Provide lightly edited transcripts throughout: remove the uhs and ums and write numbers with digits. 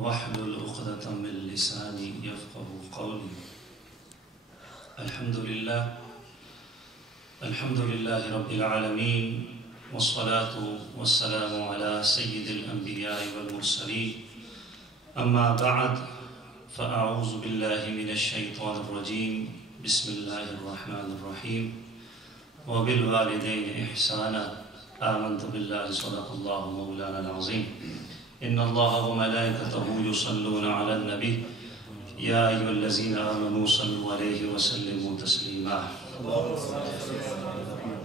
واحلل عقدة من لساني يفقهوا قولي. الحمد لله رب العالمين، والصلاة والسلام على سيد الأنبياء والمرسلين. أما بعد، فأعوذ بالله من الشيطان الرجيم. بسم الله الرحمن الرحيم. وبالوالدين إحسانا. آمنت بالله صدق الله مولانا العظيم. إن الله وملائكته يصلون على النبي يا أيها الذين آمنوا صلوا عليه وسلموا تسليما.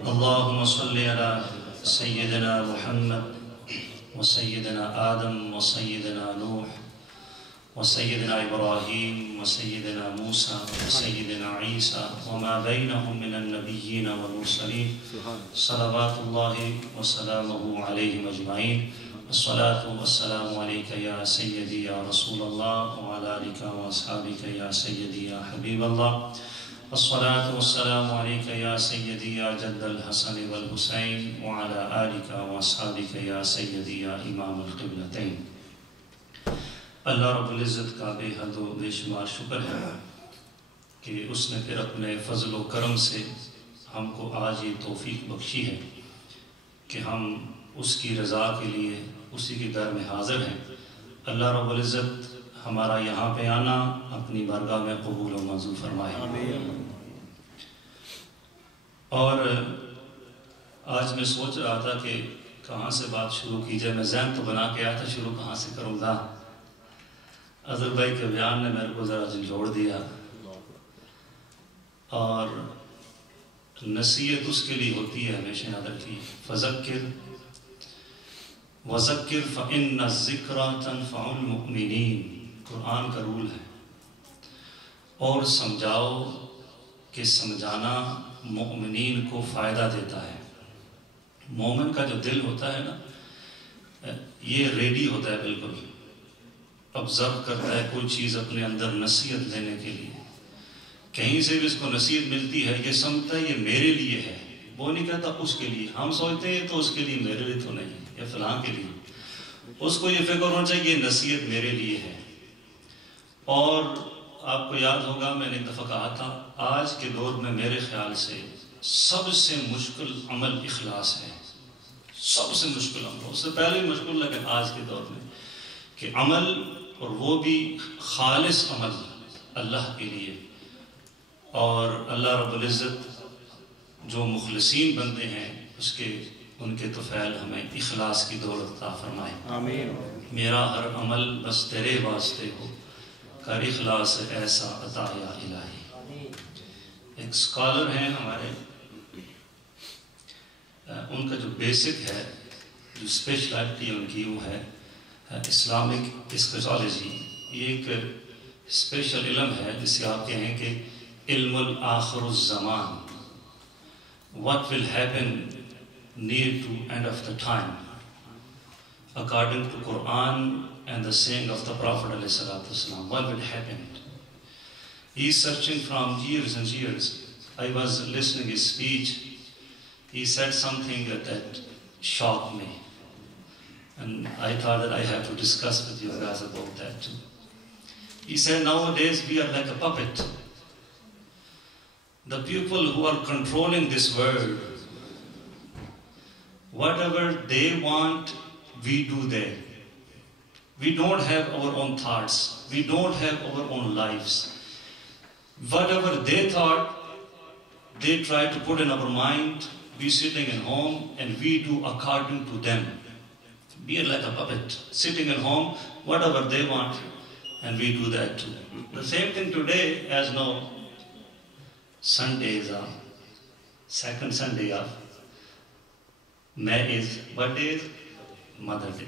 اللهم صل على سيدنا محمد وسيدنا آدم وسيدنا نوح وسيدنا إبراهيم وسيدنا موسى وسيدنا عيسى وما بينهم من النبيين والمرسلين صلوات الله وسلامه عليهم أجمعين. الصلاة والسلام عليك يا سيدي يا رسول الله وعلى آلك وأصحابك يا سيدي يا حبيب الله. الصلاة والسلام عليك يا سيدي يا جد الحسن والحسين وعلى آلك وأصحابك يا سيدي يا إمام القبلتين. اللہ رب العزت کا بے حد و بے شمار شکر ہے کہ اس نے پھر اپنے فضل و کرم سے ہم کو آج یہ توفیق بخشی ہے کہ ہم اس کی رضا کے لیے اسی کے گھر میں حاضر ہیں. اللہ رب العزت ہمارا یہاں پہ آنا اپنی بارگاہ میں قبول و منظور فرمائے. اور آج میں سوچ رہا تھا کہ کہاں سے بات شروع کی جائے. میں ذہن تو بنا کے آیا تھا شروع کہاں سے کروں گا. اظہر بھائی کے بیان نے میرے کو ذرا جھنجھوڑ دیا. اور نصیحت اس کے لیے ہوتی ہے ہمیشہ یاد رکھیے، فذکر وذکر فإن الذکریٰ تنفع المؤمنین. قرآن کا رول ہے. اور سمجھاؤ کہ سمجھانا مؤمنین کو فائدہ دیتا ہے. مومن کا جو دل ہوتا ہے نا، یہ ریڈی ہوتا ہے، بالکل ابزرو کرتا ہے کوئی چیز اپنے اندر نصیحت لینے کے لیے. کہیں سے بھی اس کو نصیحت ملتی ہے یہ سمجھتا ہے یہ میرے لیے ہے. وہ نہیں کہتا اس کے لیے. ہم سوچتے ہیں تو اس کے لیے، میرے لیے تو نہیں یا فلاں کے لیے. اس کو یہ فکر ہونا چاہیے یہ نصیحت میرے لیے ہے. اور آپ کو یاد ہوگا میں نے ایک دفعہ کہا تھا آج کے دور میں میرے خیال سے سب سے مشکل عمل اخلاص ہے. سب سے مشکل عمل، اس سے پہلے بھی مشکل لیکن آج کے دور میں کہ عمل، اور وہ بھی خالص عمل اللہ کے لیے. اور اللہ رب العزت جو مخلصین بندے ہیں ان کے طفیل ہمیں اخلاص کی دولت عطا فرمائے. آمین. میرا ہر عمل بس تیرے واسطے ہو، کر اخلاص ایسا عطا یا الہی. ایک سکالر ہیں ہمارے، ان کا جو بیسک ہے، جو اسپیشلٹی ان کی وہ ہے اسلامک اسکیزالوجی. یہ ایک اسپیشل علم ہے جسے آپ کہیں کہ علم الآخر الزمان. What will happen near to end of the time according to Quran and the saying of the Prophet ﷺ. What will happen? He is searching from years and years. I was listening his speech. He said something that shocked me. And I thought that I have to discuss with you guys about that too. He said, nowadays we are like a puppet. The people who are controlling this world, whatever they want, we do there. We don't have our own thoughts. We don't have our own lives. Whatever they thought, they try to put in our mind. We sitting at home and we do according to them. We are like a puppet, sitting at home, whatever they want, and we do that too. The same thing today, as now Sunday is our second Sunday of May is, what day is? Mother Day.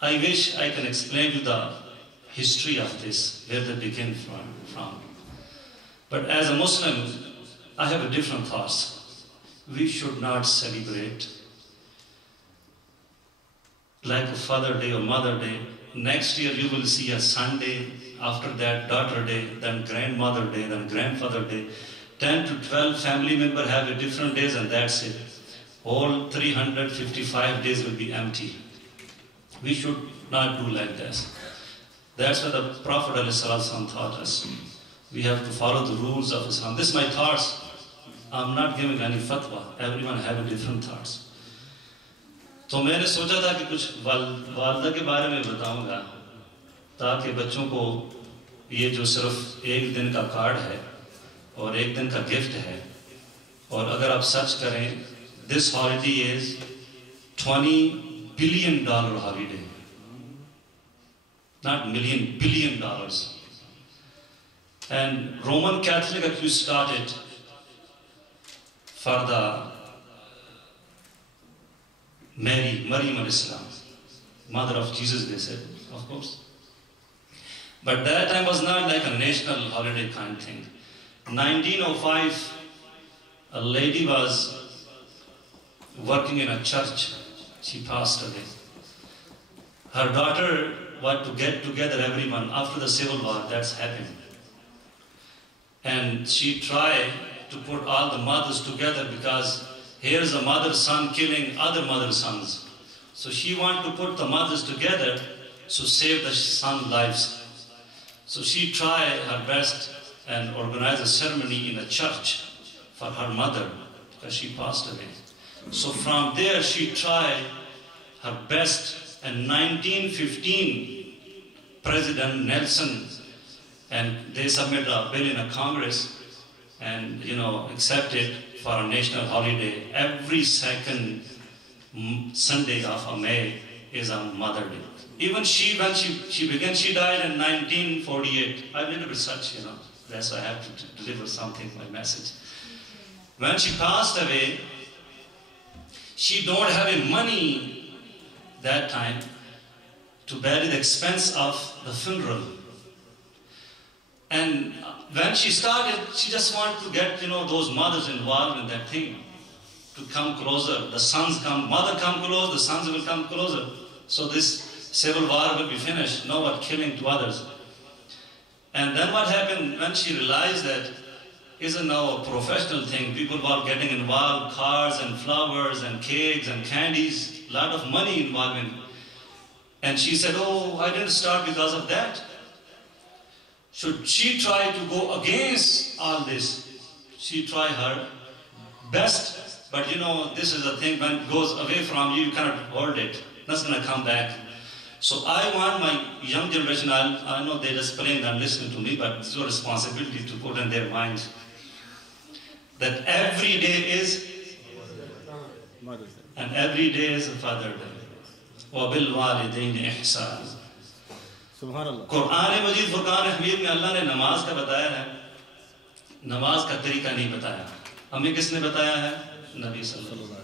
I wish I can explain you the history of this, where they begin from. But as a Muslim, I have a different thoughts. We should not celebrate like a Father Day or Mother Day. Next year you will see a Sunday, after that Daughter Day, then Grandmother Day, then Grandfather Day. 10 to 12 family members have a different days and that's it. All 355 days will be empty. We should not do like this. That's what the Prophet ﷺ taught us. We have to follow the rules of Islam. This is my thoughts. I'm not giving any fatwa. Everyone having different thoughts. تو میں نے سوچا تھا کہ کچھ والدہ کے بارے میں بتاؤں گا تاکہ بچوں کو یہ جو صرف ایک دن کا کارڈ ہے اور ایک دن کا گفٹ ہے، اور اگر آپ سرچ کریں this holiday is $20 billion holiday. Not million, $1 billion. And Roman Catholic accused started for the Maryam al-Islam, mother of Jesus, they said, of course. But that time was not like a national holiday kind of thing. 1905, a lady was working in a church. She passed away. Her daughter wanted to get together everyone after the Civil War. That's happened. And she tried to put all the mothers together because here is a mother-son killing other mother-sons. So she wanted to put the mothers together to save the son lives. So she tried her best and organized a ceremony in a church for her mother because she passed away. So from there she tried her best, and 1915 President Nelson, and they submitted a bill in a Congress and accepted for a national holiday. Every second Sunday of May is a Mother Day. Even she, when she began, she died in 1948. I did a research, that's why I have to deliver something, my message. When she passed away, she don't have any money that time to bear the expense of the funeral. And when she started, she just wanted to get, those mothers involved in that thing, to come closer. The sons come, mother come close, the sons will come closer. So this civil war will be finished, no more killing to others. And then what happened when she realized that isn't now a professional thing, people were getting involved, cards and flowers and cakes and candies, a lot of money involvement. And she said, oh, I didn't start because of that. Should she try to go against all this? She tried her best, but this is the thing, when it goes away from you, you cannot hold it. That's going to come back. So I want my young generation, I know they're just playing and listening to me, but it's your responsibility to put in their minds that every day is Mother's Day, and every day is Father's Day. وَبِالْوَالِدَيْنِ إِحْسَانًا. قرآن مجید فرقان حمید میں اللہ نے نماز کا بتایا ہے، نماز کا طریقہ نہیں بتایا. ہمیں کس نے بتایا ہے؟ نبی صلی اللہ علیہ وسلم.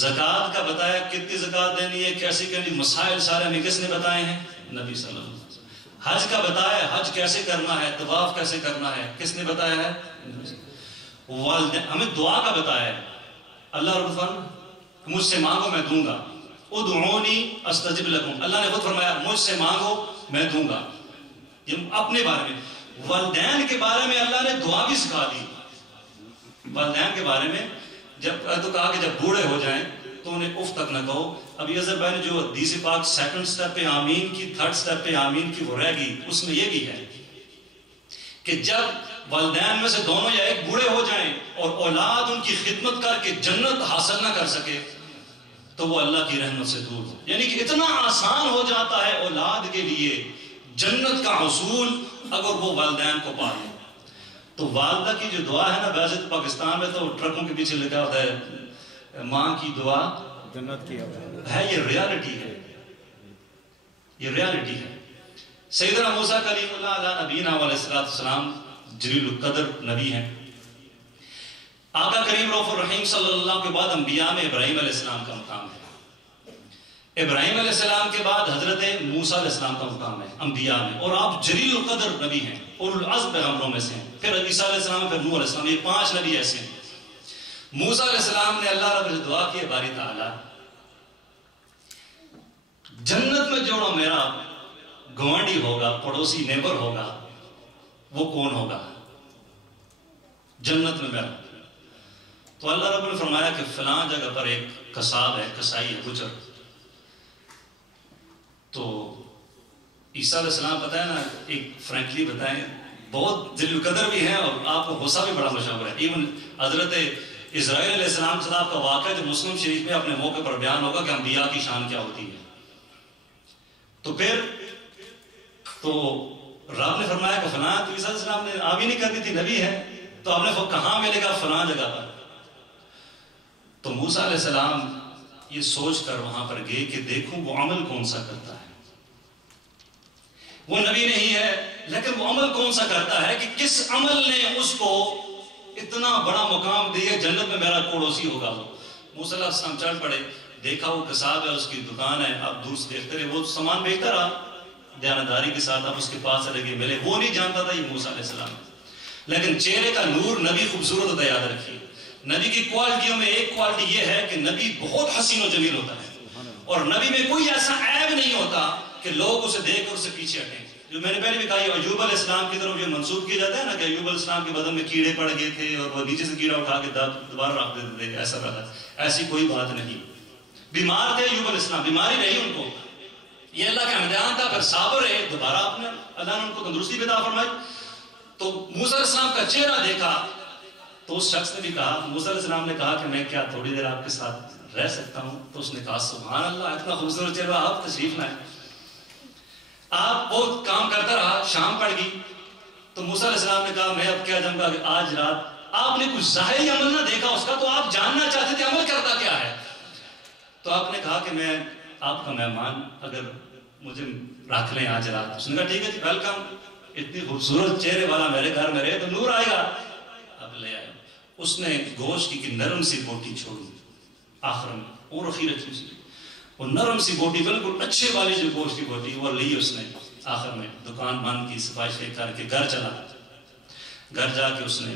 زکوٰۃ کا بتایا، کتنی زکوٰۃ دینی ہے، کیسے کرنی، مسائل سارے ہمیں کس نے بتائے ہیں؟ نبی صلی اللہ علیہ وسلم. حج کا بتایا، حج کیسے کرنا ہے، طواف کیسے کرنا ہے، کس نے بتایا ہے؟ والدین. ہمیں دعا کا بتایا ہے. اللہ رب العالمین مجھ سے مانگو میں دوں گا، ادعونی استجب لکم. اللہ نے خود فرمایا مجھ سے مانگو میں دوں گا. یہ اپنے بارے میں. والدین کے بارے میں اللہ نے دعا بھی سکھا دی. والدین کے بارے میں تو کہا کہ جب بوڑھے ہو جائیں تو انہیں اف تک نہ کہو. ابھی اظہر بھائی نے جو حدیث پاک سیکنڈ سٹیپ پہ آمین کی، تھرڈ سٹیپ پہ آمین کی وہ رہ گئی، اس میں یہ بھی ہے کہ جب والدین میں سے دونوں یا ایک بوڑھے ہو جائیں اور اولاد ان کی خدمت کر کے جنت حاصل نہ کر سکے تو وہ اللہ کی رحمت سے دور ہو. یعنی کہ اتنا آسان ہو جاتا ہے اولاد کے لیے جنت کا حصول اگر وہ والدین کو پالیں. تو والدہ کی جو دعا ہے نا، ویسے تو پاکستان میں تو ٹرکوں کے پیچھے لکھا ہوتا ہے ماں کی دعا جنت کی ہے. یہ ریالٹی ہے، یہ ریالٹی ہے. سیدنا موسیٰ کلیم اللہ علیہ نبینا علیہ السلام جلیل القدر نبی ہیں. آقا کریم رؤوف الرحیم صلی اللہ علیہ وسلم کے بعد انبیاء میں ابراہیم علیہ السلام کا مقام ہے. ابراہیم علیہ السلام کے بعد حضرت موسیٰ علیہ السلام کا مقام ہے انبیاء میں، اور آپ جلیل القدر نبی ہیں، اولو العزم پیغمبروں میں سے ہیں. پھر عیسیٰ علیہ السلام، پھر نوح علیہ السلام، یہ 5 نبی ایسے ہیں. موسیٰ علیہ السلام نے اللہ رب سے دعا کی، باری تعالیٰ جنت میں جو میرا گوانڈی ہوگا، پڑوسی نیبر ہوگا، وہ کون ہوگا جنت میں میرا؟ تو اللہ رب نے فرمایا کہ فلاں جگہ پر ایک قصاب ہے، کسائی ہے، بچر. عیسیٰ علیہ السلام پتہ ہے نا، ایک فرینکلی بتائیں بہت ذل القدر بھی ہیں اور آپ کو غصہ بھی بڑا مشہور ہے. ایون حضرت اسرائیل علیہ السلام سے آپ کا واقعہ جو مسلم شریف میں اپنے موقع پر بیان ہوگا کہ انبیاء کی شان کیا ہوتی ہے. تو پھر تو رب نے فرمایا کہ فلاں تو عیسیٰ علیہ السلام نے آمین نہیں کرنی تھی، نبی ہے، تو آپ نے کہاں ملے گا؟ فلاں جگہ پر. تو موسیٰ علیہ السلام یہ سوچ کر وہاں پر گئے کہ دیکھوں وہ عمل کون سا کرتا ہے. وہ نبی نہیں ہے لیکن وہ عمل کون سا کرتا ہے کہ کس عمل نے اس کو اتنا بڑا مقام دیا، جنت میں میرا پڑوسی ہوگا. وہ موسیٰ علیہ السلام چڑھ پڑے، دیکھا وہ قصاب ہے، اس کی دکان ہے. اب دور سے دیکھتے رہے، وہ سامان بیچتا رہا دیانتداری کے ساتھ. اب اس کے پاس چلے گئے، ملے. وہ نہیں جانتا تھا یہ موسیٰ علیہ السلام، لیکن چہرے کا نور نبی خوبصورت ہوتا ہے. یاد رکھیے نبی کی کوالٹیوں میں ایک کوالٹی یہ ہے کہ نبی بہت حسین و جمیل ہوتا ہے، اور نبی میں کوئی ایسا عیب نہیں ہوتا کہ لوگ اسے دیکھ کر اسے پیچھے ہٹیں. جو میں نے پہلے بھی کہا، ایوب علیہ السلام کی طرف جو منسوب کیا جاتا ہے نا کہ ایوب علیہ السلام کے بدن میں کیڑے پڑ گئے تھے اور وہ نیچے سے کیڑا اٹھا کے دوبارہ رکھ دیتے تھے، ایسا رہا. ایسی کوئی بات نہیں. بیمار تھے ایوب علیہ السلام، بیماری رہی ان کو، یہ اللہ کا امتحان تھا. پھر صابر رہے، دوبارہ اللہ نے ان کو تندرستی عطا فرمائی. تو موسیٰ علیہ السلام کا چہرہ دیکھا تو اس شخص نے بھی کہا، موسیٰ علیہ السلام نے کہا کہ میں کیا تھوڑی دیر آپ کے ساتھ رہ سکتا ہوں؟ تو اس نے کہا سبحان اللہ، اتنا خوبصورت چہرہ، آپ تشریف لائیں. آپ بہت کام کرتا رہا. شام پڑ گئی تو موسیٰ علیہ السلام نے کہا میں اب کیا جاؤں گا کہ آج رات آپ نے کچھ ظاہری عمل نہ دیکھا اس کا، تو آپ جاننا چاہتے تھے عمل کرتا کیا ہے. تو آپ نے کہا کہ میں آپ کا مہمان، اگر مجھے رکھ لیں آج رات. اس نے کہا ٹھیک ہے جی، ویلکم. اتنی خوبصورت چہرے والا میرے گھر میں رہے تو نور آئے گا. اب لے آئے. اس نے گوشت کی نرم سی بوٹی چھوڑی آخر میں، اور رکھی رکھی اس نے وہ نرم سی بوٹی، بالکل اچھے والی جو گوشت کی بوٹی وہ لی اس نے. آخر میں دکان بند کی، صفائی کر کے گھر چلا. گھر جا کے اس نے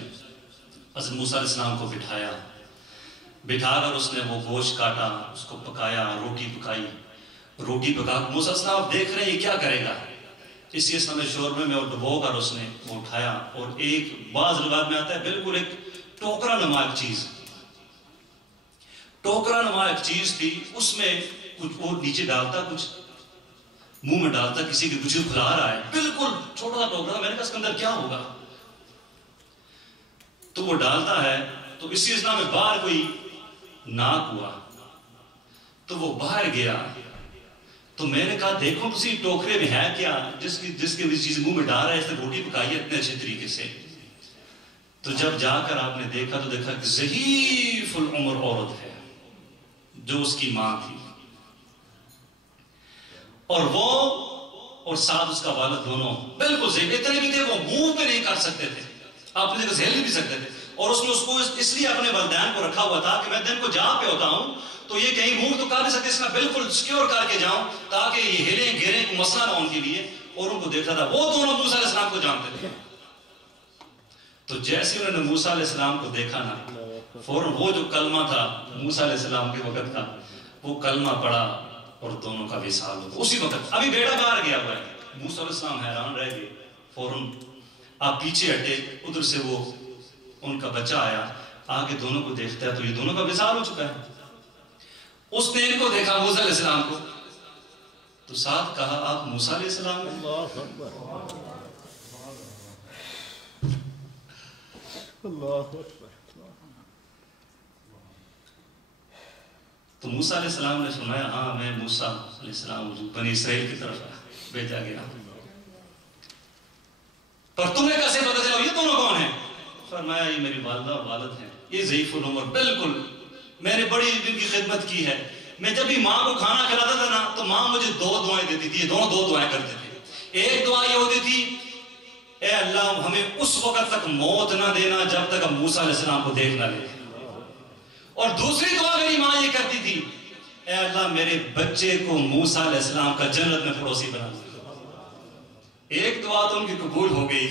حضرت موسیٰ علیہ السلام کو بٹھایا. بٹھا کر اس نے وہ گوشت کاٹا، اس کو پکایا، روٹی پکائی. روٹی پکا موسیٰ علیہ السلام دیکھ رہے ہیں یہ کیا کرے گا. اسی سمے شوربے میں وہ ڈبو کر اس نے وہ اٹھایا، اور ایک بعض روایت میں آتا ہے بالکل ایک ٹوکرا نما ایک چیز، ٹوکرا نما ایک چیز تھی. اس میں کچھ وہ نیچے ڈالتا، کچھ منہ میں ڈالتا، کسی کی کچھ کھلا رہا ہے، بالکل چھوٹا سا ٹوکرا. میں نے کہا اس کے اندر کیا ہوگا؟ تو وہ ڈالتا ہے تو اسی اسنا میں باہر کوئی ناک ہوا تو وہ باہر گیا. تو میں نے کہا دیکھو کسی ٹوکرے میں ہے کیا جس کی چیز منہ میں ڈال رہا ہے. اس نے روٹی پکائی ہے اتنے اچھے طریقے سے. تو جب جا کر آپ نے دیکھا تو دیکھا کہ ضعیف العمر عورت ہے جو اس کی ماں تھی، اور وہ اور ساتھ اس کا والد دونوں بالکل ضعیف. اتنے بھی تھے وہ منہ پہ نہیں کر سکتے تھے، آپ نے جھیل نہیں بھی سکتے تھے. اور اس نے اس کو اس لیے اپنے والدین کو رکھا ہوا تھا کہ میں دن کو جہاں پہ ہوتا ہوں تو یہ کہیں منہ تو کر نہیں سکتے، اس میں بالکل سکیور کر کے جاؤں تاکہ یہ ہلیں گریں کو مسئلہ نہ ان کے لیے. اور ان کو دیکھتا تھا. وہ دونوں موسیٰ علیہ السلام کو جانتے تھے. تو جیسے انہوں نے موسیٰ علیہ السلام کو دیکھا نا، فوراً وہ جو کلمہ تھا موسیٰ علیہ السلام کے وقت کا وہ کلمہ پڑا اور دونوں کا وصال ہو اسی وقت. ابھی بیٹا باہر گیا ہوا ہے. موسیٰ علیہ السلام حیران رہ گئے. فوراً آپ پیچھے ہٹے، ادھر سے وہ ان کا بچہ آیا، آگے دونوں کو دیکھتا ہے تو یہ دونوں کا وصال ہو چکا ہے. اس نے ان کو دیکھا موسیٰ علیہ السلام کو تو ساتھ کہا آپ موسیٰ علیہ السلام ہیں. تو موسیٰ علیہ السلام نے فرمایا ہاں میں موسیٰ علیہ السلام بنی اسرائیل کی طرف بھیجا گیا. پر تمہیں کیسے پتہ چلا یہ دونوں کون ہیں؟ فرمایا یہ میری والدہ اور والد ہیں، یہ ضعیف العمر بالکل میں نے بڑی دن کی خدمت کی ہے. میں جب بھی ماں کو کھانا کھلاتا تھا نا تو ماں مجھے 2 دعائیں دیتی تھی. یہ دونوں 2 دعائیں کرتے تھے. ایک دعا یہ ہوتی تھی اے اللہ ہمیں اس وقت تک موت نہ دینا جب تک ہم موسیٰ علیہ السلام کو دیکھ نہ لیں. اور دوسری دعا میری ماں یہ کرتی تھی اے اللہ میرے بچے کو موسیٰ علیہ السلام کا جنت میں پڑوسی بنا. ایک دعا تو ان کی قبول ہو گئی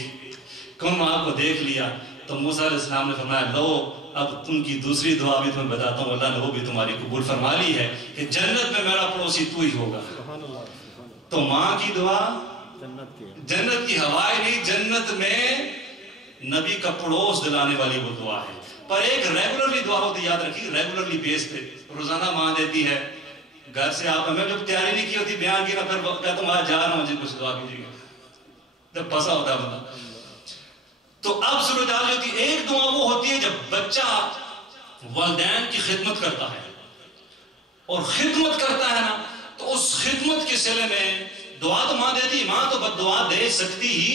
کہ انہوں نے آپ کو دیکھ لیا. تو موسیٰ علیہ السلام نے فرمایا لو اب ان کی دوسری دعا بھی تمہیں بتاتا ہوں، اللہ نے وہ بھی تمہاری قبول فرما لی ہے کہ جنت میں میرا پڑوسی تو ہی ہوگا. تو ماں کی دعا جنت کی ہوائیں نہیں، جنت میں نبی کا پڑوس دلانے والی وہ دعا ہے. پر ایک ریگولرلی دعا ہوتی، یاد رکھیے ریگولرلی بیس پہ روزانہ ماں دیتی ہے گھر سے آپ ہمیں جب تیاری نہیں کی ہوتی بیان کی نا، پھر کہتا ہوں آج جا رہا ہوں جن کچھ دعا کیجیے گا، جب پھنسا ہوتا ہے بندہ. تو اب صورت حال ہوتی ہے، ایک دعا وہ ہوتی ہے جب بچہ والدین کی خدمت کرتا ہے، اور خدمت کرتا ہے نا تو اس خدمت کے صلے میں دعا تو ماں دیتی ہے، ماں تو بد دعا دے سکتی ہی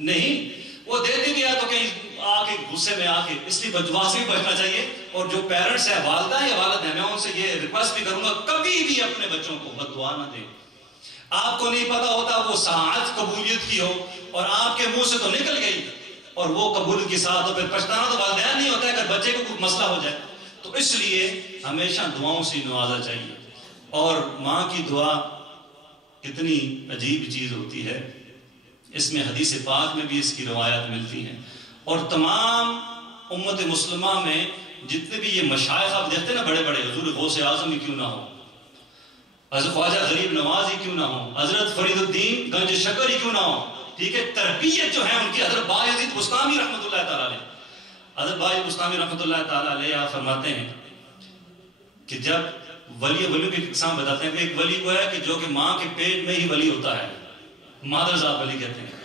نہیں، وہ دیتی بھی ہے تو کہیں آ کے غصے میں آ کے، اس لیے بد دعا سے بھی بچنا چاہیے. اور جو پیرنٹس ہیں، والدہ یا والد ہیں، میں ان سے یہ ریکویسٹ بھی کروں گا کبھی بھی اپنے بچوں کو بد دعا نہ دیں. آپ کو نہیں پتا ہوتا وہ ساعت قبولیت کی ہو اور آپ کے منہ سے تو نکل گئی اور وہ قبولیت کے ساتھ، تو پھر پچھتانا تو والدین نہیں ہوتا ہے اگر بچے کو کوئی مسئلہ ہو جائے. تو اس لیے ہمیشہ دعاؤں سے نوازا چاہیے. اور ماں کی دعا کتنی عجیب چیز ہوتی ہے، اس میں حدیث پاک میں بھی اس کی روایات ملتی ہیں. اور تمام امت مسلمہ میں جتنے بھی یہ مشائخ آپ دیکھتے ہیں نا، بڑے بڑے، حضور غوث اعظم ہی کیوں نہ ہو، حضرت خواجہ غریب نواز ہی کیوں نہ ہو، حضرت فرید الدین گنج شکر ہی کیوں نہ ہو، ٹھیک ہے، تربیت جو ہے ان کی، حضرت بایزید بستامی رحمۃ اللہ تعالیٰ علیہ، حضرت بایزید بستامی رحمۃ اللہ تعالیٰ علیہ آپ فرماتے ہیں کہ جب ولیوں کی اقسام بتاتے ہیں کہ ایک ولی وہ ہے کہ جو کہ ماں کے پیٹ میں ہی ولی ہوتا ہے، مادرزاد ولی کہتے ہیں.